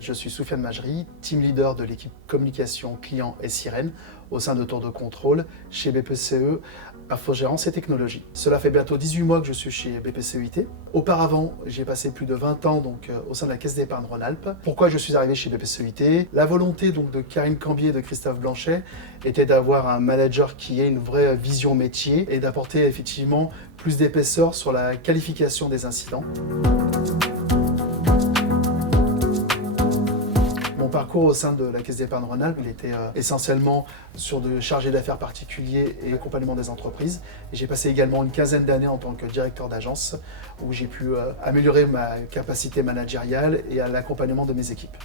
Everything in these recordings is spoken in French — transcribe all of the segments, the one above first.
je suis Soufiane Majri, team leader de l'équipe communication client et sirène au sein de Tour de Contrôle chez BPCE, Infogérance et Technologies. Cela fait bientôt 18 mois que je suis chez BPCE-IT. Auparavant, j'ai passé plus de 20 ans au sein de la Caisse d'épargne Rhône-Alpes. Pourquoi je suis arrivé chez BPCE-IT? La volonté de Karine Cambier et de Christophe Blanchet était d'avoir un manager qui ait une vraie vision métier et d'apporter effectivement plus d'épaisseur sur la qualification des incidents. Mon parcours au sein de la Caisse d'épargne Rhône-Alpes, il était essentiellement sur de chargé d'affaires particuliers et accompagnement des entreprises. J'ai passé également une quinzaine d'années en tant que directeur d'agence où j'ai pu améliorer ma capacité managériale et à l'accompagnement de mes équipes.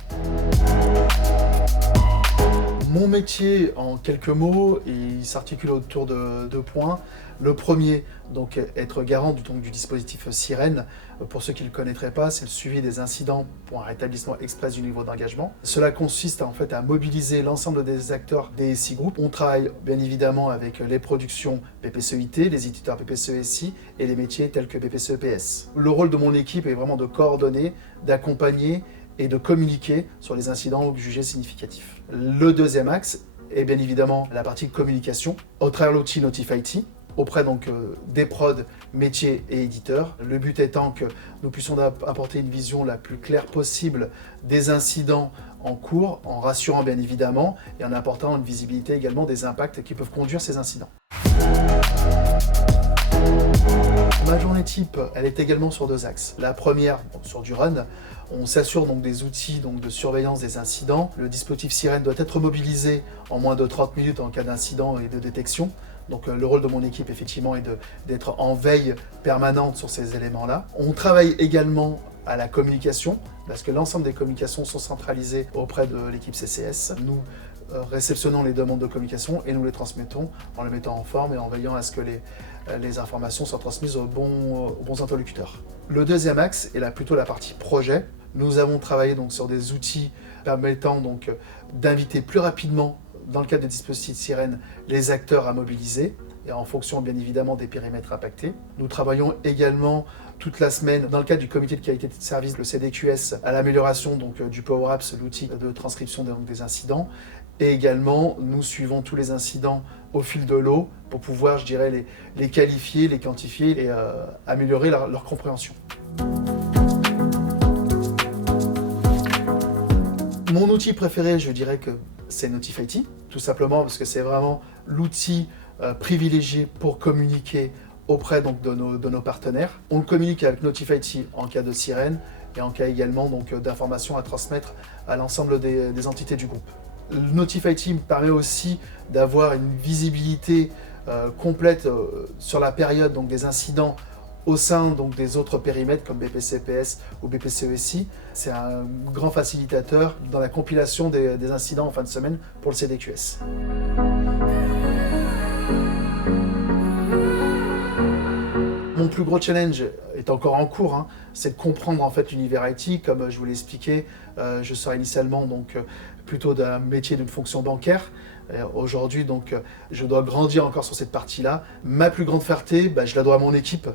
Mon métier, en quelques mots, il s'articule autour de 2 points. Le premier, donc, être garant du dispositif Sirène. Pour ceux qui ne le connaîtraient pas, c'est le suivi des incidents pour un rétablissement express du niveau d'engagement. Cela consiste en fait à mobiliser l'ensemble des acteurs des SI Group. On travaille bien évidemment avec les productions BPCE-IT, les éditeurs BPCE-SI et les métiers tels que BPCE-PS. Le rôle de mon équipe est vraiment de coordonner, d'accompagner et de communiquer sur les incidents jugés significatifs. Le deuxième axe est bien évidemment la partie communication au travers l'outil Notify-IT auprès des prods, métiers et éditeurs. Le but étant que nous puissions apporter une vision la plus claire possible des incidents en cours, en rassurant bien évidemment et en apportant une visibilité également des impacts qui peuvent conduire ces incidents. Ma journée type, elle est également sur 2 axes. La première, sur du run, on s'assure des outils de surveillance des incidents. Le dispositif Sirène doit être mobilisé en moins de 30 minutes en cas d'incident et de détection. Donc le rôle de mon équipe, effectivement, est d'être en veille permanente sur ces éléments-là. On travaille également à la communication, parce que l'ensemble des communications sont centralisées auprès de l'équipe CCS. Nous réceptionnons les demandes de communication et nous les transmettons en les mettant en forme et en veillant à ce que les informations soient transmises aux bons interlocuteurs. Le deuxième axe est plutôt la partie projet. Nous avons travaillé sur des outils permettant d'inviter plus rapidement, dans le cadre des dispositifs Sirène, les acteurs à mobiliser et en fonction bien évidemment des périmètres impactés. Nous travaillons également toute la semaine dans le cadre du comité de qualité de service, le CDQS, à l'amélioration du Power Apps, l'outil de transcription des incidents. Et également, nous suivons tous les incidents au fil de l'eau pour pouvoir, les qualifier, les quantifier et améliorer leur compréhension. Mon outil préféré, je dirais que c'est Notify-IT, tout simplement parce que c'est vraiment l'outil privilégié pour communiquer auprès de nos partenaires. On communique avec Notify-IT en cas de sirène et en cas également d'informations à transmettre à l'ensemble des entités du groupe. Notify-IT me permet aussi d'avoir une visibilité complète sur la période des incidents au sein des autres périmètres comme BPCE-PS ou BPCE-SI. C'est un grand facilitateur dans la compilation des incidents en fin de semaine pour le CDQS. Mon plus gros challenge est encore en cours, c'est de comprendre l'univers IT. Comme je vous l'ai expliqué, je sors initialement plutôt d'un métier d'une fonction bancaire. Aujourd'hui, je dois grandir encore sur cette partie-là. Ma plus grande fierté, je la dois à mon équipe,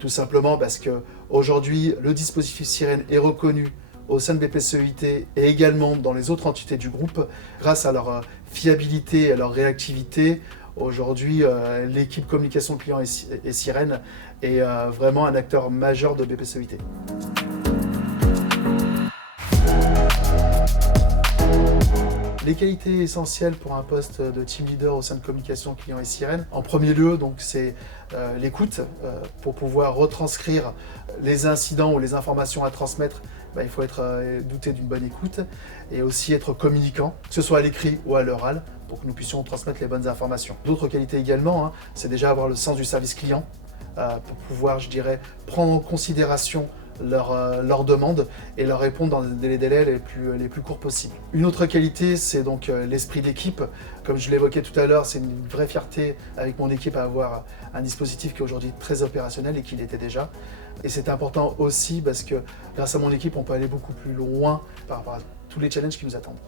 tout simplement parce qu'aujourd'hui, le dispositif Sirène est reconnu au sein de BPCE-IT et également dans les autres entités du groupe grâce à leur fiabilité et à leur réactivité. Aujourd'hui, l'équipe communication client et Sirène est vraiment un acteur majeur de BPCE-IT. Les qualités essentielles pour un poste de team leader au sein de communication client et sirène, en premier lieu, c'est l'écoute. Pour pouvoir retranscrire les incidents ou les informations à transmettre, il faut être doté d'une bonne écoute et aussi être communicant, que ce soit à l'écrit ou à l'oral, pour que nous puissions transmettre les bonnes informations. D'autres qualités également, c'est déjà avoir le sens du service client, pour pouvoir, prendre en considération leurs demandes et leur répondre dans les délais les plus courts possibles. Une autre qualité, c'est l'esprit d'équipe. Comme je l'évoquais tout à l'heure, c'est une vraie fierté avec mon équipe à avoir un dispositif qui est aujourd'hui très opérationnel et qui l'était déjà. Et c'est important aussi parce que grâce à mon équipe, on peut aller beaucoup plus loin par rapport à tous les challenges qui nous attendent.